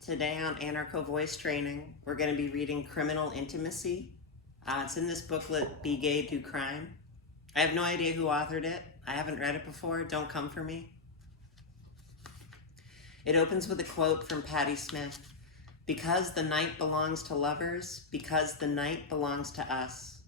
Today on Anarcho-Voice training, we're going to be reading Criminal Intimacy. It's in this booklet, Be Gay, Do Crime. I have no idea who authored it. I haven't read it before. Don't come for me. It opens with a quote from Patti Smith. Because the night belongs to lovers, because the night belongs to us.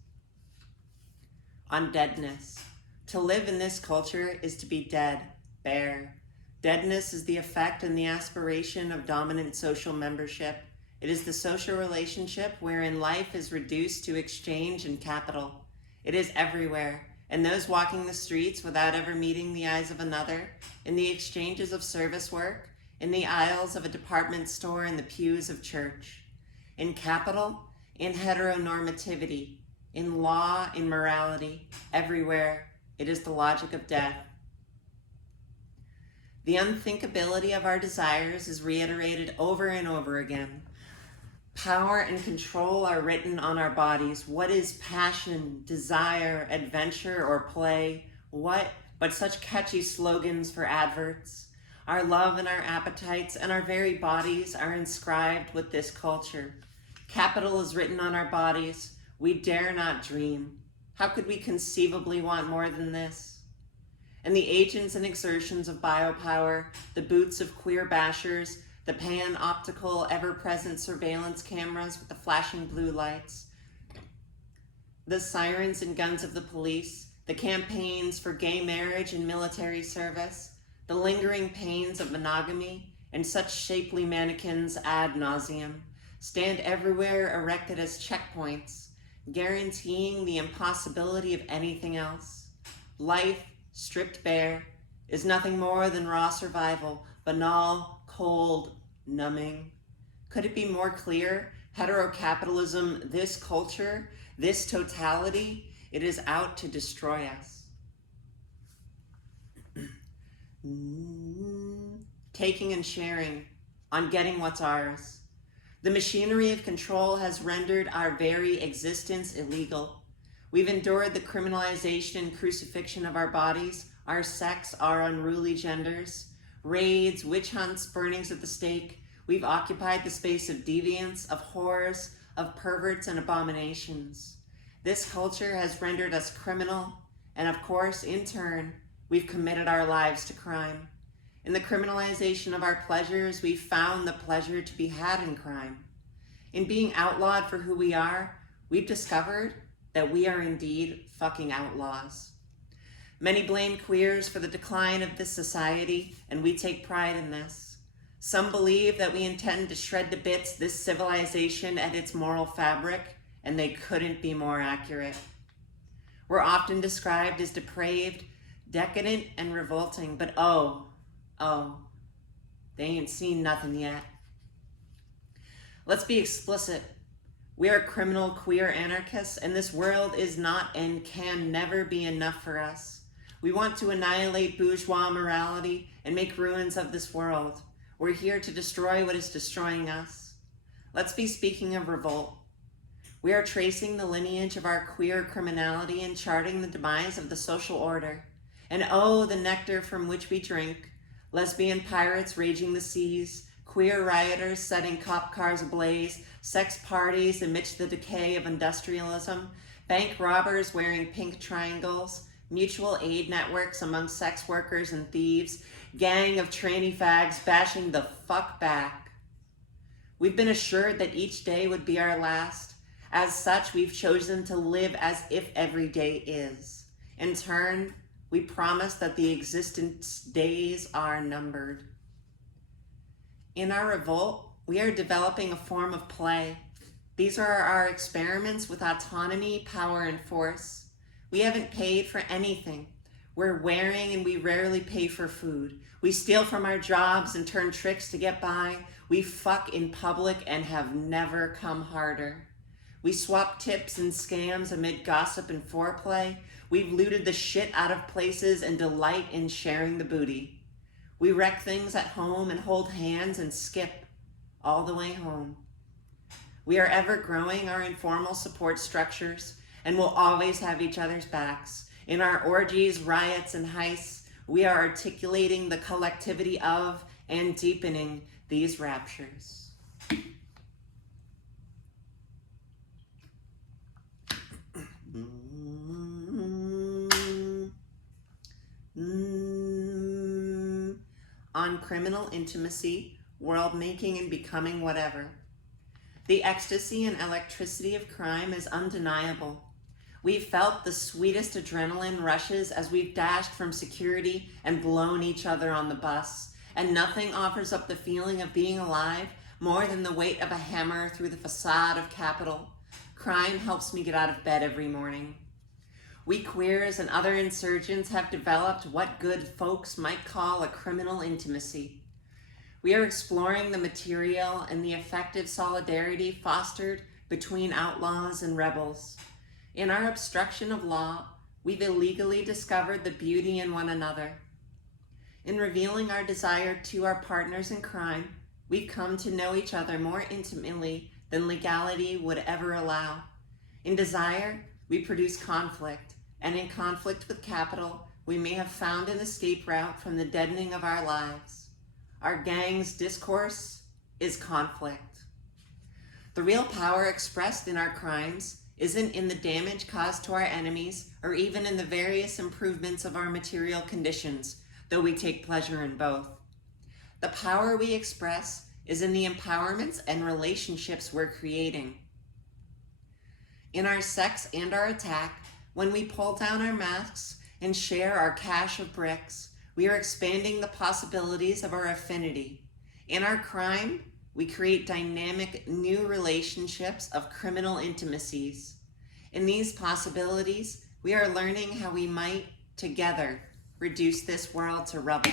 On deadness. To live in this culture is to be dead, bare. Deadness is the effect and the aspiration of dominant social membership. It is the social relationship wherein life is reduced to exchange and capital. It is everywhere, and those walking the streets without ever meeting the eyes of another, in the exchanges of service work, in the aisles of a department store, in the pews of church. In capital, in heteronormativity, in law, in morality, everywhere, it is the logic of death. The unthinkability of our desires is reiterated over and over again. Power and control are written on our bodies. What is passion, desire, adventure, or play? What but such catchy slogans for adverts? Our love and our appetites and our very bodies are inscribed with this culture. Capital is written on our bodies. We dare not dream. How could we conceivably want more than this? And the agents and exertions of biopower, the boots of queer bashers, the pan-optical, ever-present surveillance cameras with the flashing blue lights, the sirens and guns of the police, the campaigns for gay marriage and military service, the lingering pains of monogamy, and such shapely mannequins ad nauseum, stand everywhere erected as checkpoints, guaranteeing the impossibility of anything else. Life, stripped bare, is nothing more than raw survival, banal, cold, numbing. Could it be more clear? Heterocapitalism, this culture, this totality, it is out to destroy us. Taking and sharing, on getting what's ours. The machinery of control has rendered our very existence illegal. We've endured the criminalization and crucifixion of our bodies, our sex, our unruly genders, raids, witch hunts, burnings at the stake. We've occupied the space of deviance, of horrors, of perverts and abominations. This culture has rendered us criminal, and of course, in turn, we've committed our lives to crime. In the criminalization of our pleasures, we've found the pleasure to be had in crime. In being outlawed for who we are, we've discovered that we are indeed fucking outlaws. Many blame queers for the decline of this society, and we take pride in this. Some believe that we intend to shred to bits this civilization and its moral fabric, and they couldn't be more accurate. We're often described as depraved, decadent, and revolting, but oh, they ain't seen nothing yet. Let's be explicit. We are criminal queer anarchists, and this world is not and can never be enough for us. We want to annihilate bourgeois morality and make ruins of this world. We're here to destroy what is destroying us. Let's be speaking of revolt. We are tracing the lineage of our queer criminality and charting the demise of the social order. And oh, the nectar from which we drink. Lesbian pirates raging the seas, queer rioters setting cop cars ablaze, sex parties amidst the decay of industrialism, bank robbers wearing pink triangles, mutual aid networks among sex workers and thieves, gang of tranny fags bashing the fuck back. We've been assured that each day would be our last. As such, we've chosen to live as if every day is. In turn, we promise that the existence days are numbered. In our revolt, we are developing a form of play. These are our experiments with autonomy, power, and force. We haven't paid for anything. We're wearing and we rarely pay for food. We steal from our jobs and turn tricks to get by. We fuck in public and have never come harder. We swap tips and scams amid gossip and foreplay. We've looted the shit out of places and delight in sharing the booty. We wreck things at home and hold hands and skip all the way home. We are ever growing our informal support structures and will always have each other's backs. In our orgies, riots, and heists, We are articulating the collectivity of and deepening these raptures. On criminal intimacy, world making, and becoming whatever. The ecstasy and electricity of crime is undeniable. We've felt the sweetest adrenaline rushes as we've dashed from security and blown each other on the bus, and nothing offers up the feeling of being alive more than the weight of a hammer through the facade of capital. Crime helps me get out of bed every morning. We queers and other insurgents have developed what good folks might call a criminal intimacy. We are exploring the material and the effective solidarity fostered between outlaws and rebels. In our obstruction of law, we've illegally discovered the beauty in one another. In revealing our desire to our partners in crime, we've come to know each other more intimately than legality would ever allow. In desire, we produce conflict, and in conflict with capital, we may have found an escape route from the deadening of our lives. Our gang's discourse is conflict. The real power expressed in our crimes isn't in the damage caused to our enemies or even in the various improvements of our material conditions, though we take pleasure in both. The power we express is in the empowerments and relationships we're creating. In our sex and our attack, when we pull down our masks and share our cache of bricks, we are expanding the possibilities of our affinity. In our crime, we create dynamic new relationships of criminal intimacies. In these possibilities, we are learning how we might, together, reduce this world to rubble.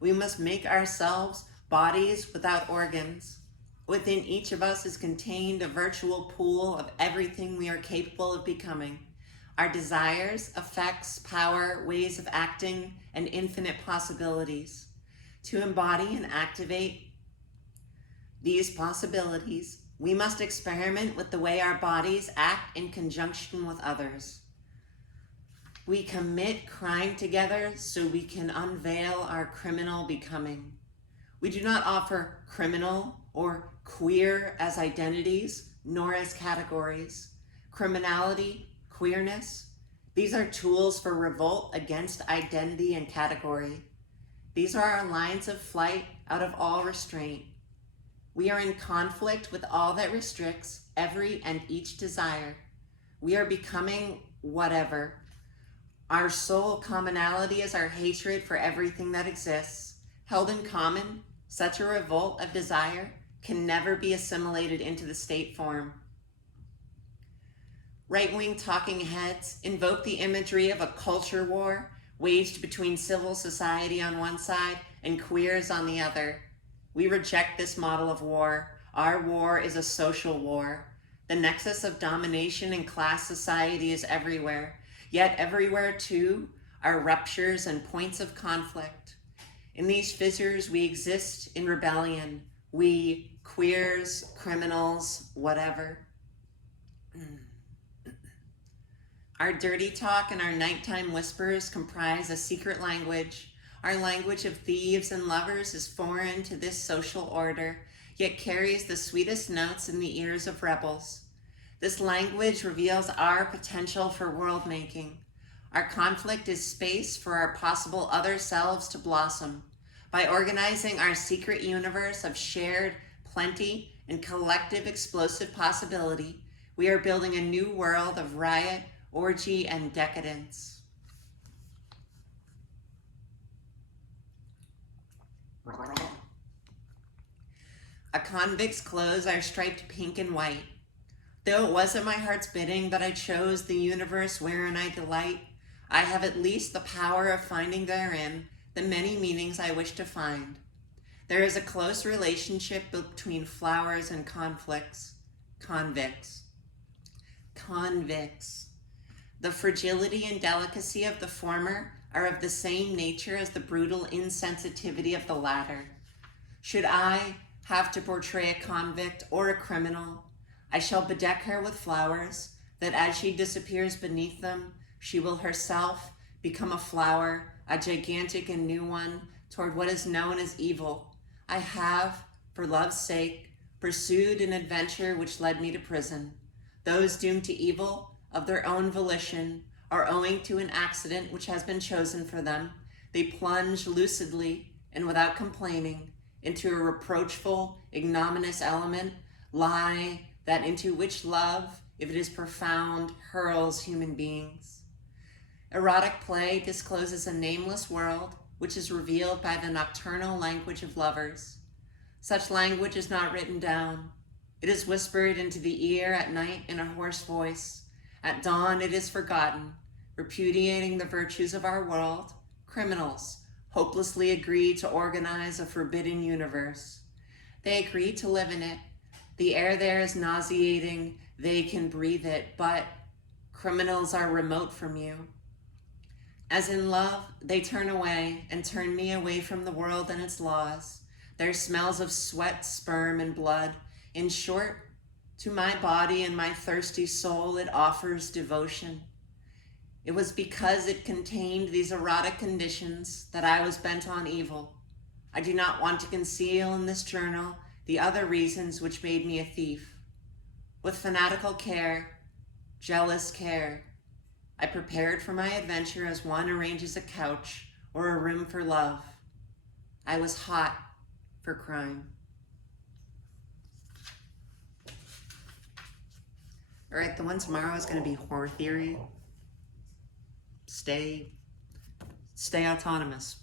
We must make ourselves bodies without organs. Within each of us is contained a virtual pool of everything we are capable of becoming. Our desires, effects, power, ways of acting, and infinite possibilities. To embody and activate these possibilities, we must experiment with the way our bodies act in conjunction with others. We commit crime together so we can unveil our criminal becoming. We do not offer criminal or queer as identities, nor as categories. Criminality, queerness, these are tools for revolt against identity and category. These are our lines of flight out of all restraint. We are in conflict with all that restricts every and each desire. We are becoming whatever. Our sole commonality is our hatred for everything that exists. Held in common, such a revolt of desire can never be assimilated into the state form. Right-wing talking heads invoke the imagery of a culture war waged between civil society on one side and queers on the other. We reject this model of war. Our war is a social war. The nexus of domination and class society is everywhere, yet everywhere too are ruptures and points of conflict. In these fissures we exist in rebellion. We, queers, criminals, whatever. Our dirty talk and our nighttime whispers comprise a secret language. Our language of thieves and lovers is foreign to this social order, yet carries the sweetest notes in the ears of rebels. This language reveals our potential for world making. Our conflict is space for our possible other selves to blossom. By organizing our secret universe of shared plenty and collective explosive possibility, we are building a new world of riot, orgy, and decadence. A convict's clothes are striped pink and white. Though it wasn't my heart's bidding that I chose the universe wherein I delight, I have at least the power of finding therein the many meanings I wish to find. There is a close relationship between flowers and convicts. The fragility and delicacy of the former are of the same nature as the brutal insensitivity of the latter. Should I have to portray a convict or a criminal, I shall bedeck her with flowers, that as she disappears beneath them, she will herself become a flower, a gigantic and new one, toward what is known as evil. I have, for love's sake, pursued an adventure which led me to prison. Those doomed to evil, of their own volition, or owing to an accident which has been chosen for them, they plunge lucidly and without complaining into a reproachful, ignominious element, lie that into which love, if it is profound, hurls human beings. Erotic play discloses a nameless world which is revealed by the nocturnal language of lovers. Such language is not written down. It is whispered into the ear at night in a hoarse voice. At dawn it is forgotten. Repudiating the virtues of our world, criminals hopelessly agree to organize a forbidden universe. They agree to live in it. The air there is nauseating. They can breathe it, but criminals are remote from you. As in love, they turn away and turn me away from the world and its laws. There smells of sweat, sperm, and blood. In short, to my body and my thirsty soul, it offers devotion. It was because it contained these erotic conditions that I was bent on evil. I do not want to conceal in this journal the other reasons which made me a thief. With fanatical care, jealous care, I prepared for my adventure as one arranges a couch or a room for love. I was hot for crime. All right, the one tomorrow is going to be horror theory. Stay autonomous.